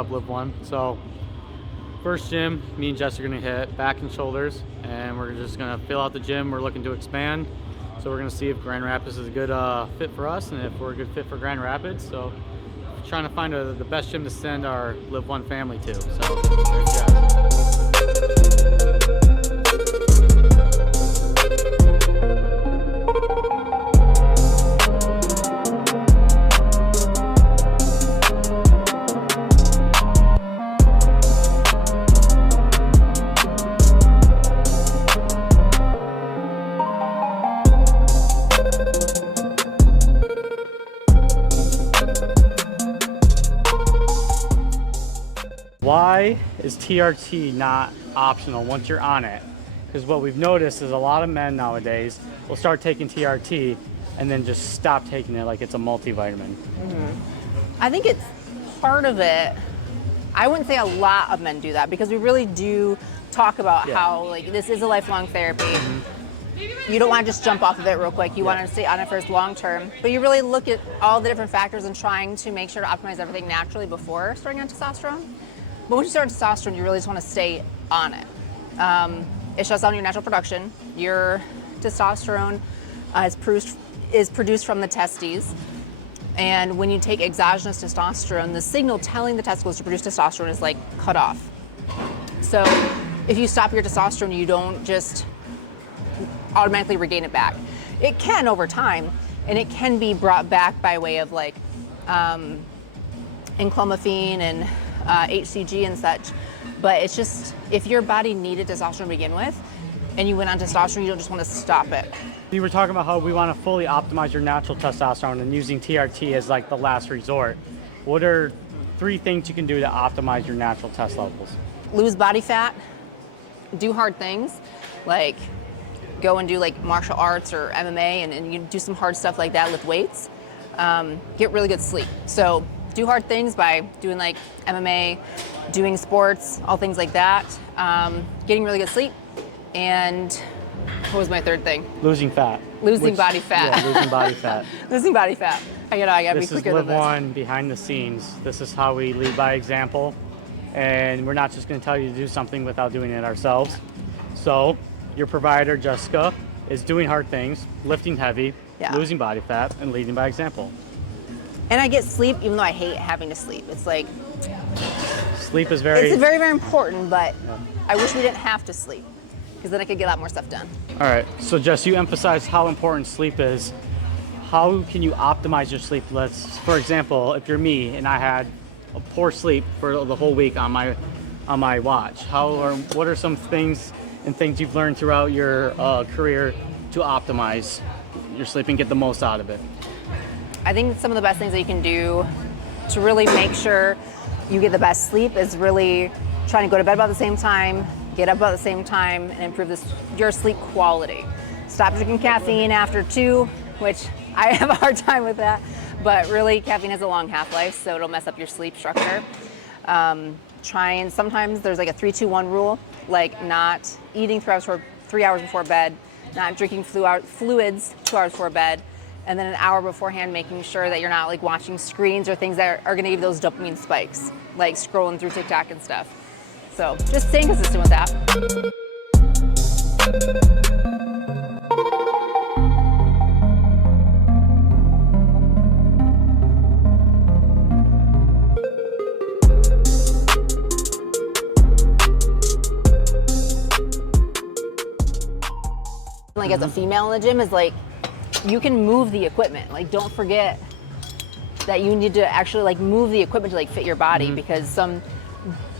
up LIV1. So first gym, me and Jess are gonna hit back and shoulders, and we're just gonna fill out the gym. We're looking to expand, so we're gonna see if Grand Rapids is a good fit for us, and if we're a good fit for Grand Rapids. So trying to find the best gym to send our LIV1 family to. So there's Why is TRT not optional once you're on it? Because what we've noticed is a lot of men nowadays will start taking TRT and then just stop taking it like it's a multivitamin. I think it's part of it. I wouldn't say a lot of men do that, because we really do talk about how like this is a lifelong therapy. You don't want to just jump off of it real quick. You want to stay on it for long term. But you really look at all the different factors and trying to make sure to optimize everything naturally before starting on testosterone. But once you start testosterone, you really just want to stay on it. It shuts down your natural production. Your testosterone is produced from the testes. And when you take exogenous testosterone, the signal telling the testicles to produce testosterone is like cut off. So if you stop your testosterone, you don't just automatically regain it back. It can over time, and it can be brought back by way of like enclomiphene and HCG and such, but it's just, if your body needed testosterone to begin with and you went on testosterone, you don't just want to stop it. You were talking about how we want to fully optimize your natural testosterone and using TRT as like the last resort. What are 3 things you can do to optimize your natural test levels? Lose body fat, do hard things, like go and do like martial arts or MMA and you do some hard stuff like that, lift weights, get really good sleep. So do hard things by doing like MMA, doing sports, all things like that, getting really good sleep, and what was my 3rd thing? Losing fat. Losing body fat. Yeah, losing body fat. Losing body fat. I gotta be quicker than this. This is LIV1 behind the scenes. This is how we lead by example, and we're not just gonna tell you to do something without doing it ourselves. So your provider, Jessica, is doing hard things, lifting heavy, losing body fat, and leading by example. And I get sleep even though I hate having to sleep. It's like, sleep is very... It's very, very important, but I wish we didn't have to sleep, because then I could get a lot more stuff done. All right, so Jess, you emphasized how important sleep is. How can you optimize your sleep? For example, if you're me and I had a poor sleep for the whole week on my watch, what are some things you've learned throughout your career to optimize your sleep and get the most out of it? I think some of the best things that you can do to really make sure you get the best sleep is really trying to go to bed about the same time, get up about the same time, and improve your sleep quality. Stop drinking caffeine after 2, which I have a hard time with that, but really caffeine has a long half-life, so it'll mess up your sleep structure. Sometimes there's like a 3-2-1 rule, like not eating 3 hours before bed, not drinking fluids 2 hours before bed, and then an hour beforehand making sure that you're not like watching screens or things that are gonna give those dopamine spikes, like scrolling through TikTok and stuff. So just staying consistent with that. Like as a female in the gym is like, you can move the equipment. Like don't forget that you need to actually like move the equipment to like fit your body, because some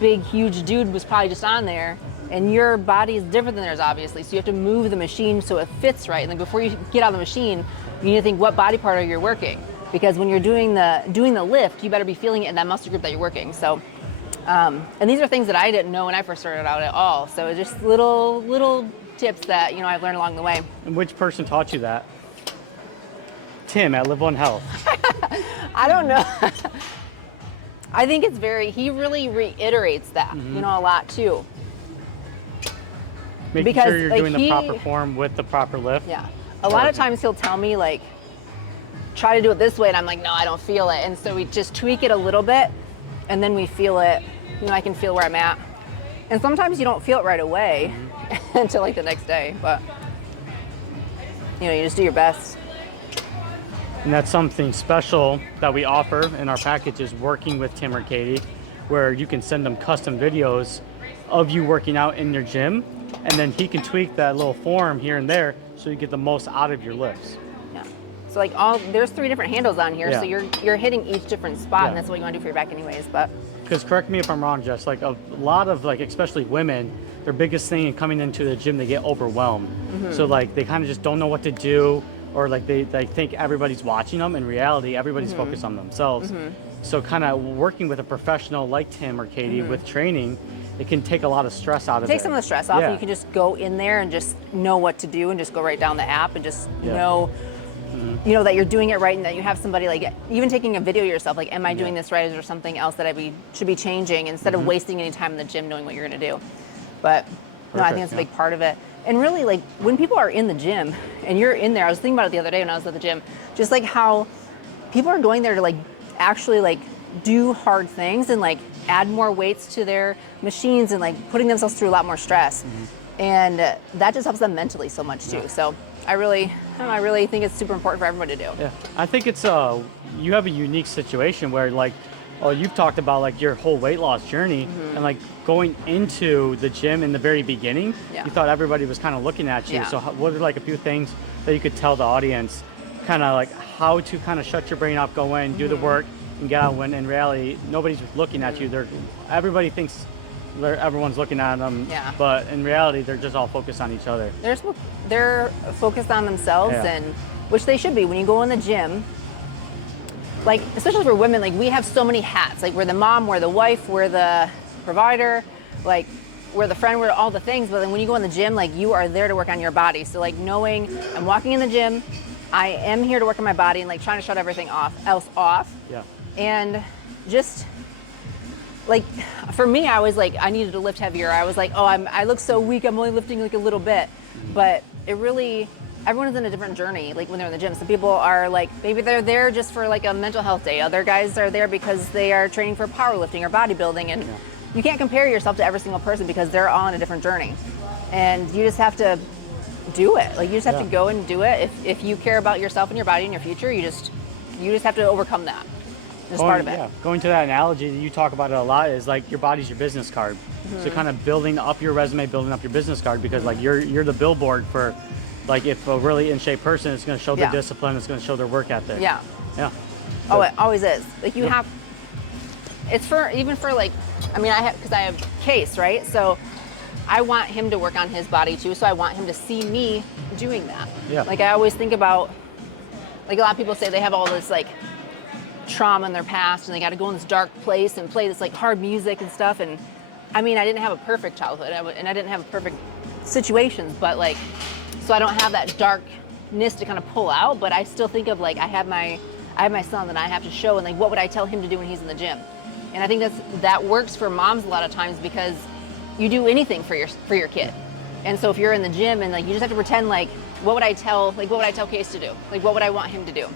big huge dude was probably just on there and your body is different than theirs obviously. So you have to move the machine so it fits right. And then before you get out of the machine, you need to think what body part are you working? Because when you're doing the lift, you better be feeling it in that muscle group that you're working. So, and these are things that I didn't know when I first started out at all. So just little tips that, I've learned along the way. And which person taught you that? Tim at LIV1 Health. I don't know. I think he really reiterates that, a lot too. Making sure you're doing the proper form with the proper lift. Yeah. A lot of times he'll tell me like, try to do it this way, and I'm like, no, I don't feel it. And so we just tweak it a little bit, and then we feel it. I can feel where I'm at. And sometimes you don't feel it right away until like the next day, but you just do your best. And that's something special that we offer in our package is working with Tim or Katie, where you can send them custom videos of you working out in your gym, and then he can tweak that little form here and there so you get the most out of your lifts. Yeah. So like there's 3 different handles on here, so you're hitting each different spot, and that's what you want to do for your back anyways. But because correct me if I'm wrong, Jess, like a lot of like especially women, their biggest thing in coming into the gym, they get overwhelmed. So like they kind of just don't know what to do, or like they think everybody's watching them. In reality, everybody's focused on themselves. So kind of working with a professional like Tim or Katie with training, it can take a lot of stress out of it. Take some of the stress off. Yeah. You can just go in there and just know what to do and just go right down the app and just know, that you're doing it right, and that you have somebody like even taking a video of yourself, like, am I doing this right? Is there something else that I should be changing, instead of wasting any time in the gym knowing what you're going to do? But no, I think that's a big part of it. And really, like when people are in the gym and you're in there, I was thinking about it the other day when I was at the gym, just like how people are going there to like actually like do hard things and like add more weights to their machines and like putting themselves through a lot more stress. And that just helps them mentally so much too. So I really think it's super important for everyone to do. Yeah, I think it's you have a unique situation where like, you've talked about like your whole weight loss journey and like going into the gym in the very beginning, you thought everybody was kind of looking at you. Yeah. So what are like a few things that you could tell the audience, kind of like how to kind of shut your brain off, go in, do the work, and get out, when in reality nobody's looking at you. Everybody thinks everyone's looking at them, but in reality they're just all focused on each other. They're focused on themselves, and which they should be. When you go in the gym, like especially for women, like we have so many hats. Like we're the mom, we're the wife, we're the provider, like we're the friend, we're all the things. But then when you go in the gym, like you are there to work on your body. So like knowing I'm walking in the gym, I am here to work on my body, and like trying to shut everything else off. Yeah. And just like for me, I was like, I needed to lift heavier. I was like, I look so weak, I'm only lifting like a little bit. But it really, everyone is in a different journey, like when they're in the gym. Some people are like, maybe they're there just for like a mental health day. Other guys are there because they are training for powerlifting or bodybuilding. And you can't compare yourself to every single person because they're all on a different journey. And you just have to do it. Like you just have to go and do it. If you care about yourself and your body and your future, you just have to overcome that. Just part of it. Yeah, going to that analogy, you talk about it a lot, is like your body's your business card. So kind of building up your resume, building up your business card, because like you're the billboard for, like if a really in shape person is going to show their discipline, it's going to show their work ethic. Yeah. Oh, it always is. Like you have, it's for even for like, I mean, because I have Case, right? So I want him to work on his body too. So I want him to see me doing that. Yeah. Like I always think about, like a lot of people say they have all this like trauma in their past and they got to go in this dark place and play this like hard music and stuff. And I mean, I didn't have a perfect childhood and I didn't have perfect situations, but like, so I don't have that darkness to kind of pull out, but I still think of like, I have my son that I have to show, and like, what would I tell him to do when he's in the gym? And I think that works for moms a lot of times, because you do anything for your kid. And so if you're in the gym and like, you just have to pretend like, what would I tell Case to do? Like, what would I want him to do?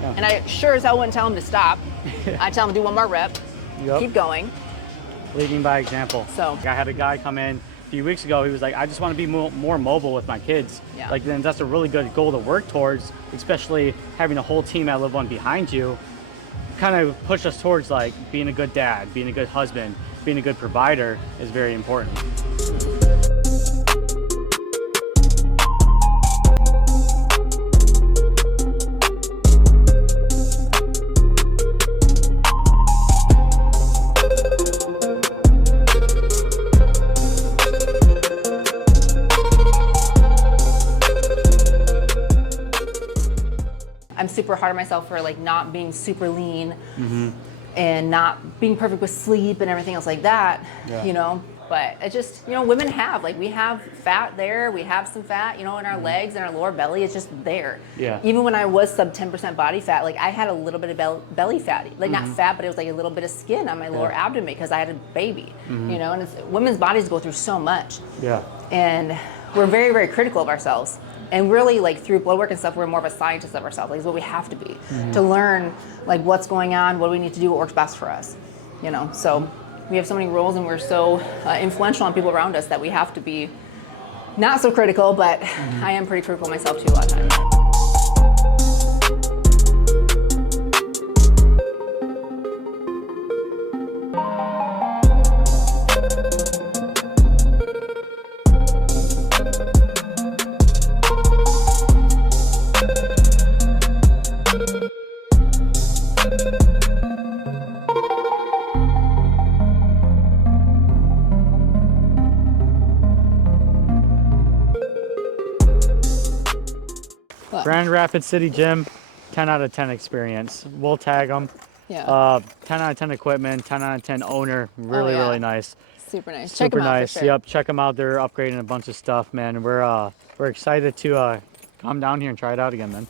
Yeah. And I sure as hell wouldn't tell him to stop. I'd tell him to do one more rep, keep going. Leading by example. So I had a guy come in a few weeks ago. He was like, I just want to be more mobile with my kids. Yeah. Like, then that's a really good goal to work towards, especially having a whole team at LIV1 behind you. Kind of push us towards like being a good dad, being a good husband, being a good provider is very important. I'm super hard on myself for like not being super lean and not being perfect with sleep and everything else like that, you know. But it just, you know, women have, like, we have fat there, we have some fat, you know, in our legs and our lower belly. It's just there. Yeah. Even when I was sub 10% body fat, like I had a little bit of belly fat, like not fat, but it was like a little bit of skin on my lower abdomen because I had a baby, you know. And women's bodies go through so much. Yeah. And we're very, very critical of ourselves. And really, like, through blood work and stuff, we're more of a scientist of ourselves. Like, it's what we have to be to learn, like, what's going on, what do we need to do, what works best for us. you know. So we have so many roles, and we're so influential on people around us that we have to be not so critical, but I am pretty critical myself too a lot of times. Grand Rapids City Gym, 10 out of 10 experience. We'll tag them. Yeah. 10 out of 10 equipment, 10 out of 10 owner. Really, yeah. really nice. Super nice. Check Super them out nice. for sure. Yep, check them out. They're upgrading a bunch of stuff, man. We're excited to come down here and try it out again, man.